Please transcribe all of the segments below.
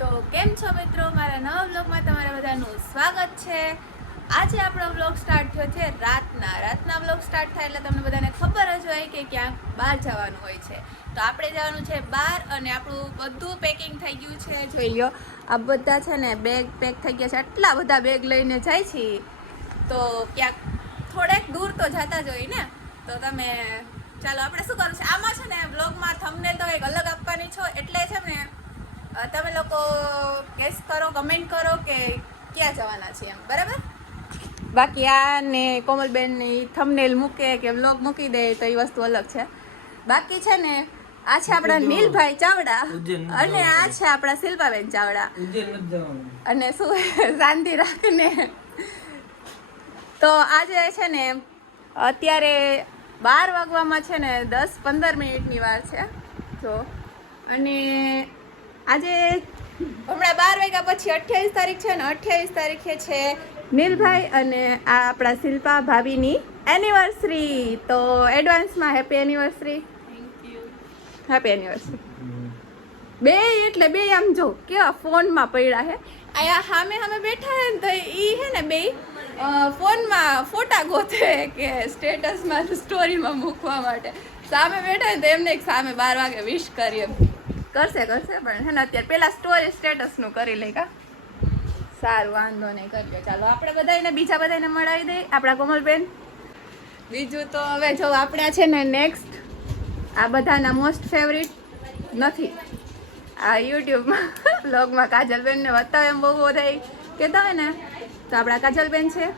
તો કેમ છો મિત્રો, મારા નવા વ્લોગમાં તમારા બધાનું સ્વાગત છે। આજે આપણો વ્લોગ સ્ટાર્ટ થયો છે રાતના વ્લોગ સ્ટાર્ટ થાય એટલે તમને બધાને ખબર જ હોય કે ક્યાંક બહાર જવાનું હોય છે। તો આપણે જવાનું છે બહાર અને આપણું બધું પેકિંગ થઈ ગયું છે। જોઈ લો આ બધા છે ને બેગ પેક થઈ ગયા છે, આટલા બધા બેગ લઈને જાય છે। તો ક્યાંક થોડેક દૂર તો જતા જ હોય ને, તો તમે ચાલો આપણે શું કરું છે આમાં છે ને વ્લોગમાં થંબનેલ તો એક અલગ આપવાની છો, એટલે છે ને તમે લોકો ગેસ કરો, કમેન્ટ કરો કે ક્યાં જવાના છે એમ, બરાબર। બાકી આ ને કોમલબેન ની થંબનેલ મૂકે કે વ્લોગ મૂકી દે તો એ વસ્તુ અલગ છે। બાકી છે ને આ છે આપણા નીલભાઈ ચાવડા અને આ છે આપણા શિલ્પાબેન ચાવડા અને શું શાંતિ રાખને। તો આજે છે ને અત્યારે 12 વાગવામાં છે ને 10-15 મિનિટની વાર છે જો, અને આજે હમણાં 12 વાગ્યા પછી 28 તારીખ છે ને 28 તારીખે છે નીલભાઈ અને આ આપણા શિલ્પા ભાભીની એનિવર્સરી। તો એડવાન્સમાં હેપી એનિવર્સરી, હેપી એનિવર્સરી। બે એટલે બે આમ જો કેવા ફોનમાં પડ્યા હે, અહીંયા સામે બેઠા હે ને તો ઈ હે ને બે ફોનમાં ફોટા ગોતે કે સ્ટેટસમાં સ્ટોરીમાં મૂકવા માટે। સામે બેઠા ને તો એમને એક સામે 12 વાગે વિશ કરી એમ કરશે પણ હે ને અત્યારે પેલા સ્ટોરી સ્ટેટસનું કરી લે કા, સારું વાંધો નહીં કરજો। ચાલો આપણે બધાને બીજા બધાને મળાવી દઈએ આપણા કોમલબેન। બીજું તો હવે જો આપણા છે ને નેક્સ્ટ આ બધાના મોસ્ટ ફેવરિટ નથી, આ યુટ્યુબમાં બ્લોગમાં કાજલબેનને બતાવે એમ બહુ બધા કહેતા હોય ને, તો આપણા કાજલબેન છે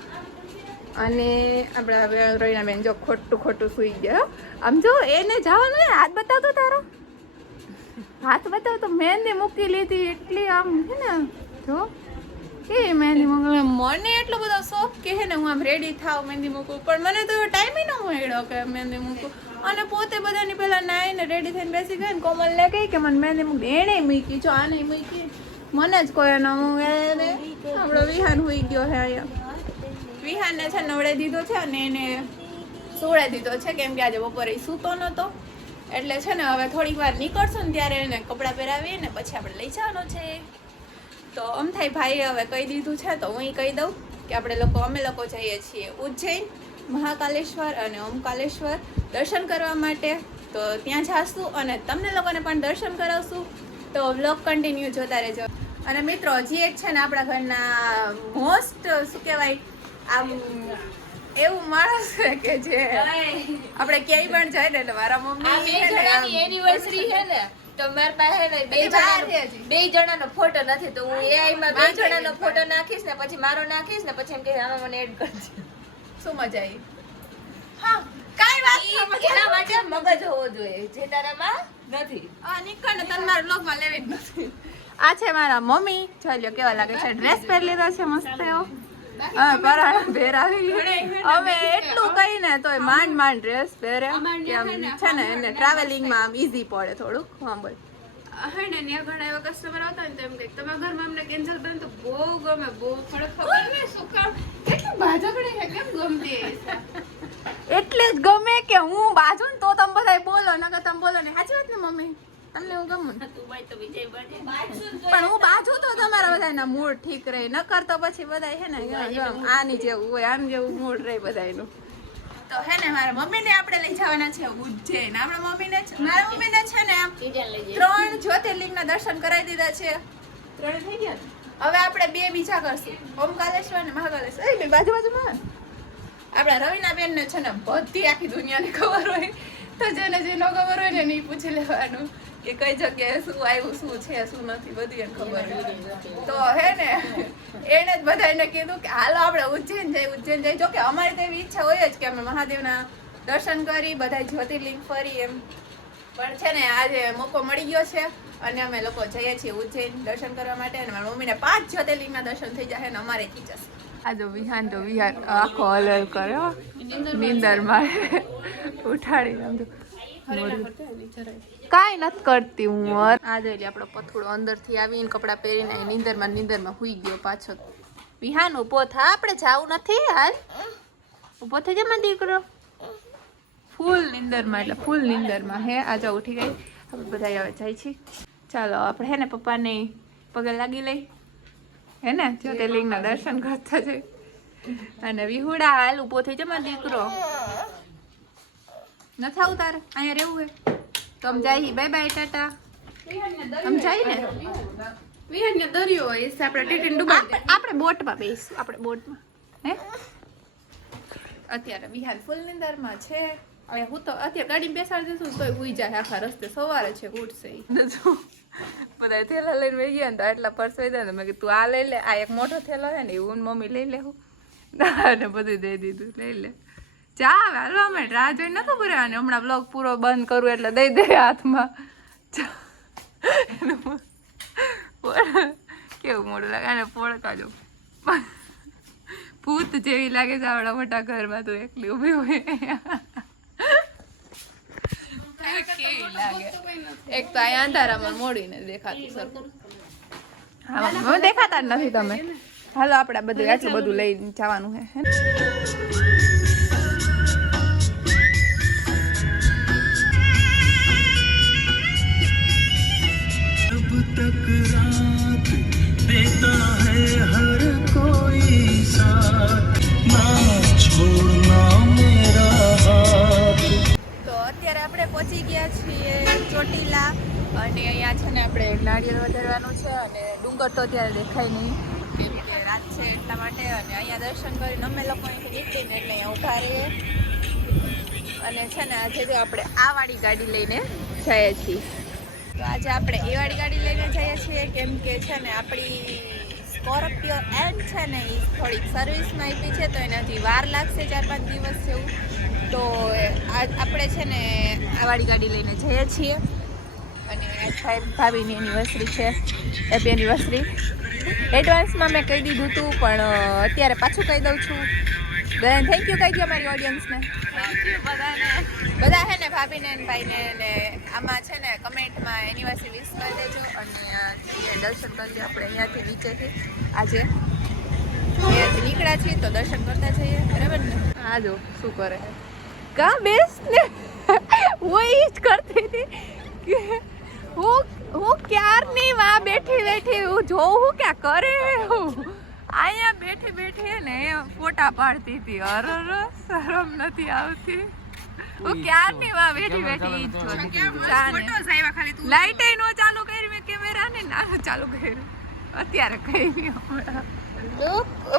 અને આપણા રોઈનાબેન જો ખોટું સૂઈ ગયા। આમ જો એને જવાનું હાથ બતાવતો તારો હાથ બતાવ તો મહેંદી મૂકી લીધી એટલી આમ છે ને જો કે મહેંદી મૂકવા મને એટલો બધો શોખ કે હે ને હું આમ રેડી થાવ મહેંદી મૂકું, પણ મને તો ટાઈમ ન મળ્યો કે મહેંદી મૂકું, અને પોતે બધાની પહેલાં નાઈને રેડી થઈને બેસી ગઈ ને કોમલને કહી કે મને મહેંદી મૂકી, એણે મૂકી જો આને મૂકી મને જ કોઈ ના હું એને આપણો વિહાન હોઈ ગયો હે અહીંયા, વિહાનને છે નવડે દીધો છે અને એને સુવડે દીધો છે કેમ કે આજે બપોરે સૂતો નહોતો, એટલે છે ને હવે થોડીક વાર નીકળશું ને ત્યારે એને કપડાં પહેરાવીએ ને પછી આપણે લઈ જવાનો છે। તો અમથાઈ ભાઈએ હવે કહી દીધું છે તો હું કહી દઉં કે અમે લોકો જઈએ છીએ ઉજ્જૈન, મહાકાલેશ્વર અને ઓમકાલેશ્વર દર્શન કરવા માટે। તો ત્યાં જાશું અને તમને લોકોને પણ દર્શન કરાવશું, તો વ્લોગ કન્ટિન્યુ જોતા રહેજો। અને મિત્રો હજી એક છે ને આપણા ઘરના મોસ્ટ શું કહેવાય આમ એવું માણસ છે કે જે આપણે ક્યાંય પણ જાય ને એટલે મારા મમ્મી એનિવર્સરી છે ને તો મારી પાસે બે જણાનો ફોટો નથી, તો હું એઆઈ માં 2 જણાનો ફોટો નાખીશ ને પછી મારો નાખીશ ને પછી એમ કે આમાં મને એડ કરજો। શું મજા આવી? હા કાઈ વાત એના માટે મગજ હોવો જોઈએ જે તારામાં નથી। નીકળ ને તને મારા બ્લોગમાં લેવી જ નથી। આ છે મારા મમ્મી, જોઈ લો કેવા લાગે છે, ડ્રેસ પહેરી લીધો છે મસ્ત એવો, હા પરાણા પહેરાવી હવે એટલું કઈ ને તોય માંડ ડ્રેસ પહેરે કે આમ છે ને એને ટ્રાવેલિંગમાં આમ ઈઝી પડે થોડુંક। હા બોલ હે ને ત્યાં ઘણા એવા કસ્ટમર આવતા ને તો એમ કે તમારા ઘરમાં અમને કેન્સલ બને તો બહુ ગમે, બહુ ખબર નહીં શું કામ એટલું બાજકડી છે કેમ ગમતી એટલે જ ગમે કે હું બાજુ ને તો તમે બધા બોલો, નકર તમે બોલો ને સાચી વાત ને મમ્મી તમને હું ગમું પણ હું બાજુ તો તમારા બધાના મૂડ ઠીક રહે, નકર તો પછી બધા છે ને આની જેવું હોય આમ જેવું મૂડ રહે બધાનું। તો હે ને મારા મમ્મીને આપણે લઈ જવાના છે ઉજ્જૈન। આપણા મમ્મીને મારા મમ્મીને છે ને 3 જ્યોતિર્લિંગના દર્શન કરાવી દીધા છે, 3 થઈ ગયા, હવે આપણે 2 બીજા કરશું ઓમકાલેશ્વર અને મહાકાલેશ્વર। એ બે બાજુમાં આપણા રવિનાબેન ને છે ને બધી આખી દુનિયાને ખબર હોય, તો જેને જે ન ખબર હોય ને એ પૂછી લેવાનું કે કઈ જગ્યાએ શું આવ્યું શું છે શું નથી બધી એને ખબર હોય। તો હે ને એને જ બધાને કીધું કે હાલો આપણે ઉજ્જૈન જઈ। જો કે અમારી તો એવી ઈચ્છા હોય જ કે અમે મહાદેવના દર્શન કરી બધા જ્યોતિર્લિંગ ફરી એમ, પણ છે ને આજે મોકો મળી ગયો છે અને અમે લોકો જઈએ છીએ ઉજ્જૈન દર્શન કરવા માટે, અને મારી મમ્મીને 5 જ્યોતિર્લિંગના દર્શન થઈ જાય ને અમારે થઈ જશે। આ જો વિહાન તો વિહાર આખો હલલ કર્યો નીંદર મારે ઉઠાડી આમ કાંઈ નથી કરતી હું। આ જોઈ લે આપણો પથુડો અંદરથી આવીને કપડાં પહેરીને નીંદરમાં હુઈ ગયો પાછો। વિહાન ઊભો થા, આપણે જાવું નથી હાલ, ઊભો થઈ જા મારો દીકરો। ફૂલ નીંદરમાં હે, આજા ઉઠી ગઈ, આપણે બધા હવે જાય છીએ। ચાલો આપણે હે ને પપ્પાને પગે લાગી લઈ હે ને જ્યોતિર્લિંગના દર્શન કરતા છે. અને વિહુડા હાલ ઊભો થઈ જમા દીકરો ન થાવ તારે અહીંયા રહેવું હે તો આમ જાય બાય બાય ટાટા આમ જાય ને વિહારને દરિયો હોય આપણે ટીટીન ડૂબાડી આપણે બોટમાં બેસીશું આપણે બોટમાં હે અત્યારે વિહાર ફૂલ નિંદરમાં છે. હવે હું તો અત્યારે ગાડી બેસાડી દઈશું તોય હુઈ જાય આખા રસ્તે સવારે છે ઉઠશે બધા થેલા લઈને વહી ગયા ને તો એટલા પર્સ વહી જાય ને મેં કીધું તું આ લઈ લે આ એક મોટો થેલો છે ને એવું મમ્મી લઈ લેવું ને બધું દઈ દીધું લઈ લે ચા હાલો અમે રાહ જોઈને નતો પૂર્યા હમણાં બ્લોગ પૂરો બંધ કરું એટલે દઈ દે હાથમાં કેવું મોડું લાગે અને પોળકાજો ભૂત જેવી લાગે છે આવડા મોટા ઘરમાં તું એકલી ઊભી હોય કેવી લાગે એક તો અહીંયા અંધારામાં મોડીને દેખાતું સરખું હા દેખાતા જ નથી તમે હાલો આપણે બધું આટલું બધું લઈ જવાનું હે तक रात देता है हर कोई साथ ना छोड़ना मेरा हाथ. તો અત્યારે આપણે પહોંચી ગયા છીએ ચોટીલા અને અહીંયા છે ને આપણે નાળિયેર વધારવાનું છે અને ડુંગર તો અત્યારે દેખાય નહીં કેમ કે રાત છે એટલા માટે અને અહીંયા દર્શન કરીને અમે લોકો અહીંથી નીકળીને એટલે અહીંયા ઊભા રહીએ અને છે ને આજે તો આપણે આ વાળી ગાડી લઈને જઈએ છીએ. તો આજે આપણે એ વાળી ગાડી લઈને જઈએ છીએ કેમ કે છે ને આપણી સ્કોર્પિયો એન છે ને એ થોડીક સર્વિસમાં આપી છે તો એને હજી વાર લાગશે 4-5 દિવસ જેવું. તો આપણે છે ને આ વાળી ગાડી લઈને જઈએ છીએ અને ભાભીની એનિવર્સરી છે હેપી એનિવર્સરી. એડવાન્સમાં મેં કહી દીધું હતું પણ અત્યારે પાછું કહી દઉં છું. બધાને થેન્ક યુ કહી દો મારી ઓડિયન્સને. થેન્ક યુ બધાને બધા છે ને ભાભીને ને ભાઈને ને આમાં છે ને કમેન્ટમાં એનિવર્સરી વિશ કરી દેજો અને દર્શન કરજો. આપણે અહીંયાથી નીચેથી આજે અહીંયાથી નીકળ્યા છીએ તો દર્શન કરતા જઈએ બરાબર ને. આ જો શું કરે કા બેસ ને હું એ જ કરતી હતી કે હું ક્યારની વાં બેઠી હું જોઉં હું ક્યાં કરે અહીંયા બેઠી ને ફોટા પાડતી હતી. અરે શરમ નથી આવતી. હું ક્યારની વાં બેઠી લાઈટ નો ચાલુ કરી મેં કેમેરા ને ના ચાલુ કર્યું અત્યારે કઈ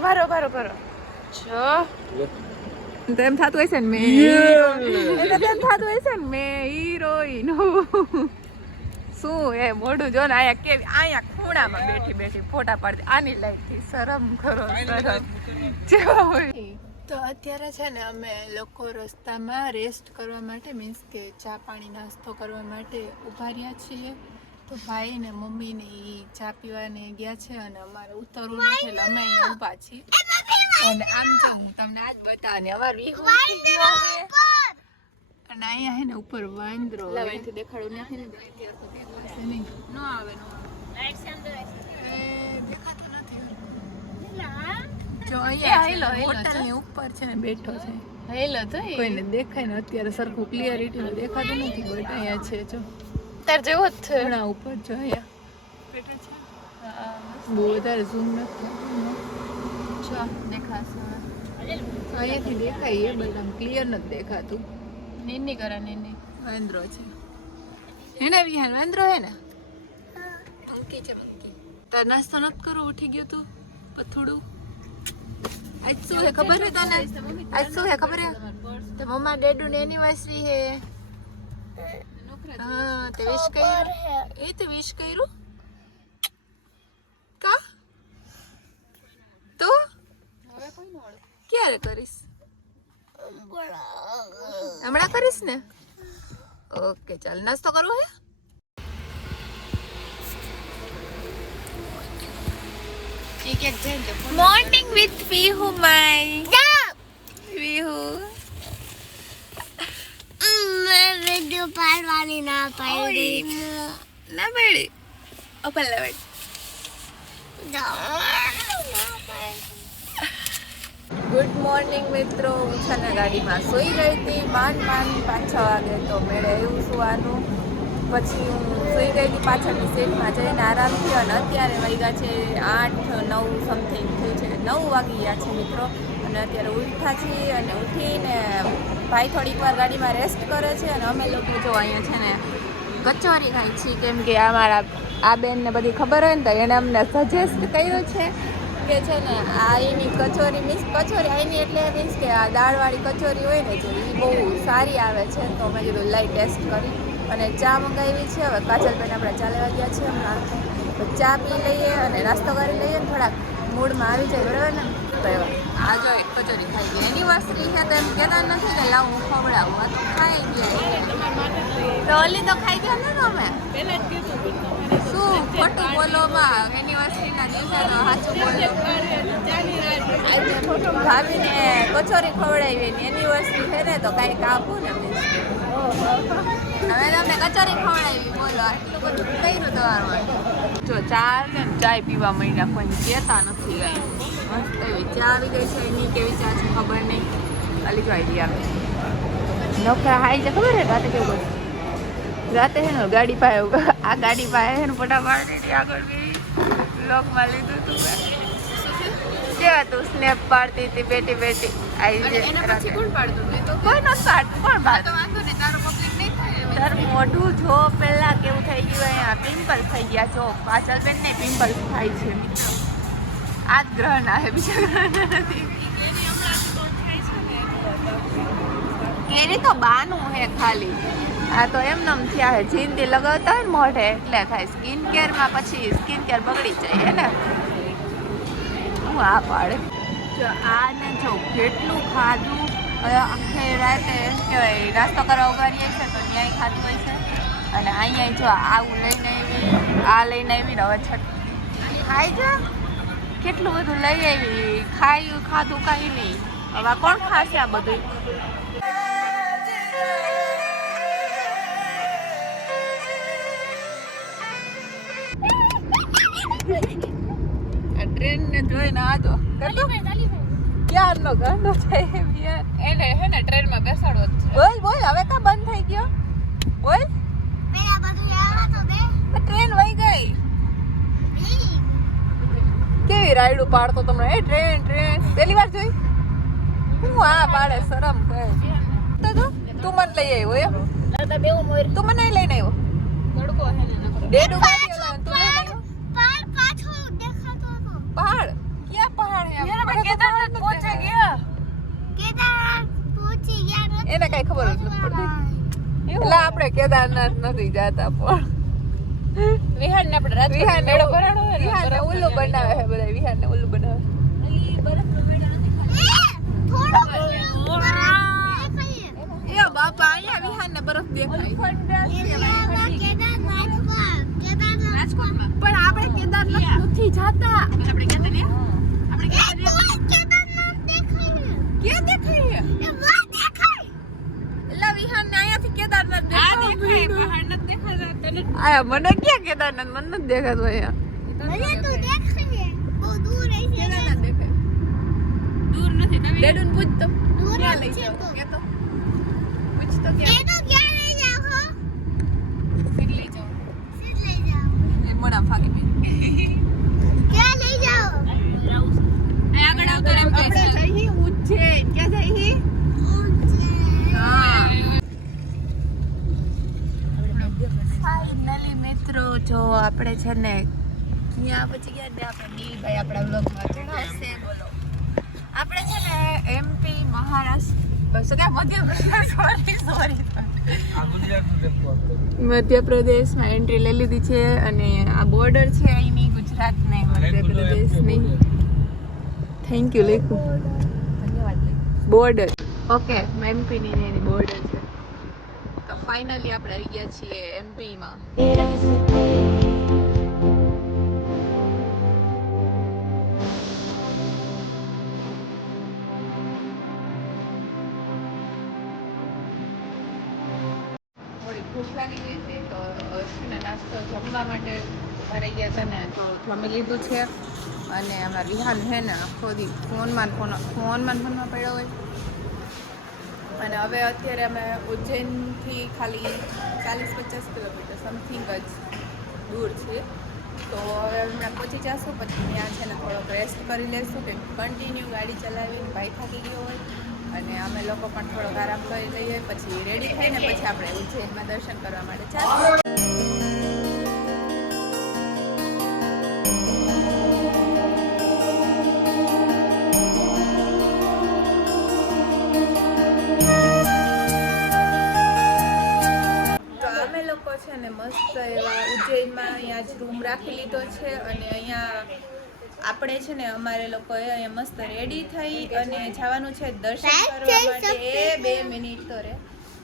બરો છો તો એમ થતું હશે ને મેં હિરોઈન શું એ મોઢું જો ને અહીંયા કેવી અહીંયા ખૂણામાં બેઠી ફોટા પાડતી આની લાઈટથી શરમ કરો શરમ જેવા હોય. તો અત્યારે છે ને અમે લોકો રસ્તામાં રેસ્ટ કરવા માટે મીન્સ કે ચા પાણી નાસ્તો કરવા માટે ઊભા રહ્યા છીએ. તો ભાઈ ને મમ્મી ને એ ચા પીવાને ગયા છે અને અમારે ઉતરવું નથી એટલે અમે અહીંયા ઊભા છીએ. અને આમ જો હું તમને આજ બતાવવાની અમાર વિહુ ઉઠી ગયો છે અને અહીંયા હે ને ઉપર વાંદરો લાઈટ દેખાડું નથી ને નહીં નો આવે લાઈટ સામે દેખાતું નથી. જો અહીંયા હોટલની ઉપર છે ને બેઠો છે હેલો તો કોઈને દેખાય ને અત્યારે સરખું ક્લિયરિટી દેખાતું નથી બટ અહીંયા છે જો તાર જેવો જ છે ઘણા ઉપર જો અહીંયા બેઠો છે. બહુ વધારે ઝૂમ નથી જો દેખાશે અહીંયાથી દેખાય એ બધા ક્લિયર નથી દેખાતું. નીની કરે નીની વાંદરો છે હેને વિહાર વાંદરો હે ને મંકી છે મંકી. તાર નાસ્તો નથી કરો ઉઠી ગયો તું પથોડું. આજ શું હે ખબર હે તને આજ શું હે ખબર હે તે મમ્મા ડેડુ ની એનિવર્સરી હે. હા તે વિશ કર્યું એ તે વિશ કર્યું કા તો ક્યારે કરીશ હમણાં કરીશ ને. ઓકે ચાલ નાસ્તો કરવો હે. મોર્નિંગ વિથ વિહુ માય વિહુ મેં વિડિયો પાડવાની ના પાડી ના પાડી ઓપન ગુડ મોર્નિંગ મિત્રો. હું છે ને ગાડીમાં સૂઈ ગઈ હતી માંડ 5-6 વાગે તો મેળે એવું સુવાનું પછી હું સૂઈ ગઈ હતી પાછળની સીટમાં જઈને આરામથી. અને અત્યારે વાગ્યા છે 8-9 સમથિંગ થયું છે, 9 વાગી ગયા છે મિત્રો. અને અત્યારે ઉઠ્યા છીએ અને ઉઠીને ભાઈ થોડીક વાર ગાડીમાં રેસ્ટ કરે છે અને અમે લોકો જો અહીંયા છે ને કચોરી ખાઈ છીએ, કેમ કે અમારા આ બેનને બધી ખબર હોય ને તો એને અમને સજેસ્ટ કર્યું છે કે છે ને આ એની કચોરી આની એટલે મીન્સ કે આ દાળવાળી કચોરી હોય ને જે એ બહુ સારી આવે છે. તો મેં કીધું લાઈ ટેસ્ટ કરી અને ચા મંગાવી છે. હવે કાજલબેન આપણે ચા લેવા ગયા છીએ હમણાં, તો ચા પી લઈએ અને નાસ્તો કરી લઈએ ને થોડાક મૂડમાં આવી જાય, બરાબર ને. તો એવા આ જો એક કચોરી ખાઈ ગઈ. એનિવર્સરી છે તો એમ કહેતા નથી કે લાવ હું ખવડાવું, આ તો ખાઈ ગઈ. તો ઓલી તો ખાઈ ગયા ને તમે શું ખોટું બોલોમાં, એનિવર્સરીના દિવસે તો સાચું બોલો. ભાભીને કચોરી ખવડાવી ને એનિવર્સરી છે ને તો કાંઈક આપું ને મીન્સ હવે તમને કચોરી ખવડાવી, બોલો આટલું બધું કર્યું તમારું માટે. જો ચા ને ચાય પીવા માંડ્યા, કોઈ કહેતા નથી કાંઈ. મસ્ત એવી ચા આવી ગઈ છે, એની કેવી ચા છે ખબર નહીં. ખાલી જો આઈડિયા નોખા હાઈ છે ખબર છે રાતે કેવું બધું. રાતે છે ને ગાડી પાસે આ ગાડી પાસે છે ને ફોટા પાડી દીધી, આગળ બી બ્લોગમાં લીધું હતું. કેવા તું સ્નેપ પાડતી હતી બેટી બેટી આવી રાતે. કોણ પાડતું? કોઈ ન પાડતું, કોણ પાડતું? તારું મોઢું જો પહેલા કેવું થઈ ગયું, અહીંયા પિમ્પલ થઈ ગયા. જો કાજલબેન ને પિમ્પલ થાય છે મિત્રો. આ જ ગ્રહણ આવે, બીજા ગ્રહણ નથી. કેરી તો બાનું હે ખાલી, આ તો એમનેમ થયા હે. જીંદી લગાવતા હોય ને મોઢે એટલે થાય. સ્કિન કેરમાં પછી સ્કિન કેર બગડી જાય હે ને. હું આ પાડે જો આને જો કેટલું ખાધું. આખે રાતે કહેવાય નાસ્તો કરવા ઉગાડીએ છે તો ત્યાંય ખાધું હોય છે. અને અહીંયા જો આવું લઈને આવી, આ લઈને આવી ને હવે ખાઈ જા. કેટલું બધું લઈ આવી, ખાધું કાંઈ નહીં. હવે કોણ ખાશે આ બધું? આ ટ્રેન ને જોઈને આજો ક્યારનો ગાંડો થાય એને હે ને ટ્રેનમાં બેસાડવો જ છે. બોલ હવે કા બંધ થઈ ગયો? બોલ ટ્રેન વહી ગઈ. કેવી રાયડું પાડતો તમને? એ ટ્રેન પહેલી વાર જોઈ? હું આ પાડે શરમ કહે તો તું મને લઈ આવ્યો એમ? તું મને લઈને આવ્યો? ડેડુ ગાડી ઓલા તું લઈને આવ્યો? પહાડ ક્યાં પહાડ હે? કેદારનાથ પહોંચી ગયા. એને કઈ ખબર જ નથી પડતી. એટલે આપણે કેદારનાથ નથી જતા પણ વિહાર ને આપણે વિહાર ને ઉલ્લુ બનાવે છે બધા. વિહાર ને ઉલ્લુ બનાવે. એ બાપા અહીંયા વિહાર ને બરફ દેખાય. પણ આપણે કેદારનાથ નથી જતા. આપણે ક્યાં દેખાય? એલા વિહાર ને અહીંયાથી કેદારનાથ દેખાય. પહાડ નથી દેખાતા. આયા મને ક્યાં કેદારનાથ મને નથી દેખાતું અહીંયા. કેદારનાથ દેખાય. દૂર નથી. ડેડુન પૂછ તો ક્યાં લઈ જાવ? કે તો પૂછ તો ક્યાં લઈ જાવ? સીટ લઈ જાવ. એ મોડા ફાકી ક્યાં લઈ જાવ? આગળ આવતો એમ કે આપણે જઈ ઉજ્જૈન. ક્યાં જઈ? હા ફાઇનલી મિત્રો જો આપણે છે ને ક્યાં પછી ગયા ને આપણે નીલભાઈ આપણા બ્લોગમાં જણાવશે. બોલો આપણે છે ને એમપી મહારાષ્ટ્ર મધ્યપ્રદેશમાં એન્ટ્રી લઈ લીધી છે અને આ બોર્ડર છે અહીંની ગુજરાત ને મધ્યપ્રદેશની. થેન્ક યુ લેખું ધન્યવાદ. બોર્ડર ઓકે એમપીની એની બોર્ડર છે. તો ફાઇનલી આપણે આવી ગયા છીએ એમપીમાં. ભૂખ લાગી ગઈ હતી તો નાસ્તો જમવા માટે ઉભા રહી ગયા હતા ને તો જમી લીધું છે. અને અમારા વિહાન છે ને આખો દી ફોનમાં પડ્યો હોય અને હવે અત્યારે અમે ઉજ્જૈનથી ખાલી 40-50 કિલોમીટર સમથિંગ જ દૂર છે. તો હવે હમણાં પહોંચી જશું, પછી ત્યાં છે ને થોડોક રેસ્ટ કરી લેશું કે કન્ટિન્યુ ગાડી ચલાવીને ભાઈ થાકી ગયો હોય અને અમે લોકો પણ થોડોક આરામ કરી લઈએ. પછી રેડી થઈને પછી આપણે ઉજ્જૈનમાં દર્શન કરવા માટે ચાલીએ. છે ને મસ્ત એવા ઉજ્જૈનમાં અહીંયા જ રૂમ રાખી લીધો છે અને અહીંયા આપણે છે ને અમારે લોકોએ અહીંયા મસ્ત રેડી થઈ અને જવાનું છે દર્શન કરવા માટે. 2 મિનિટ તો રે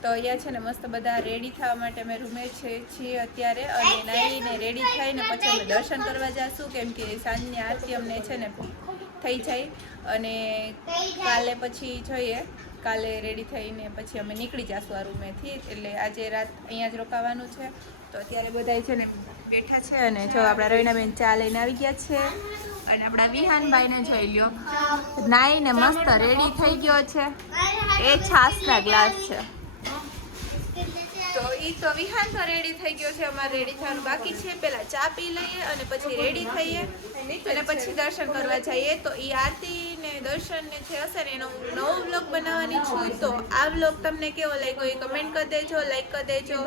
તો અહીંયા છે ને મસ્ત બધા રેડી થવા માટે અમે રૂમે છીએ અત્યારે અને નાહીને રેડી થઈને પછી અમે દર્શન કરવા જઈશું, કેમ કે સાંજની આરતી અમને છે ને થઈ જાય અને કાલે પછી જોઈએ. કાલે રેડી થઈને પછી અમે નીકળી જઈશું આ રૂમેથી, એટલે આજે રાત અહીંયા જ રોકાવાનું છે. તો અત્યારે બધા છે ને બેઠા છે અને જો આપણા રૈનાબેન ચા લઈને આવી ગયા છે અને આપણા વિહાનભાઈને જોઈ લ્યો નાઈને મસ્ત રેડી થઈ ગયો છે. એ છાસના ગ્લાસ છે. તો એ તો વિહાન તો રેડી થઈ ગયો છે, અમારે રેડી થવાનું બાકી છે. પહેલાં ચા પી લઈએ અને પછી રેડી થઈએ અને પછી દર્શન કરવા જઈએ. તો એ આરતી ને દર્શન ને છે હશે ને એનો નવો વ્લોગ બનાવવાની છું. તો આ વ્લોગ તમને કેવો લાગ્યો એ કમેન્ટ કરી દેજો, લાઈક કરી દેજો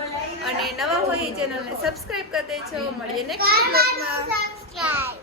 અને નવા હોય એ ચેનલને સબસ્ક્રાઈબ કરી દેજો. મળીએ નેક્સ્ટ વ્લોગમાં.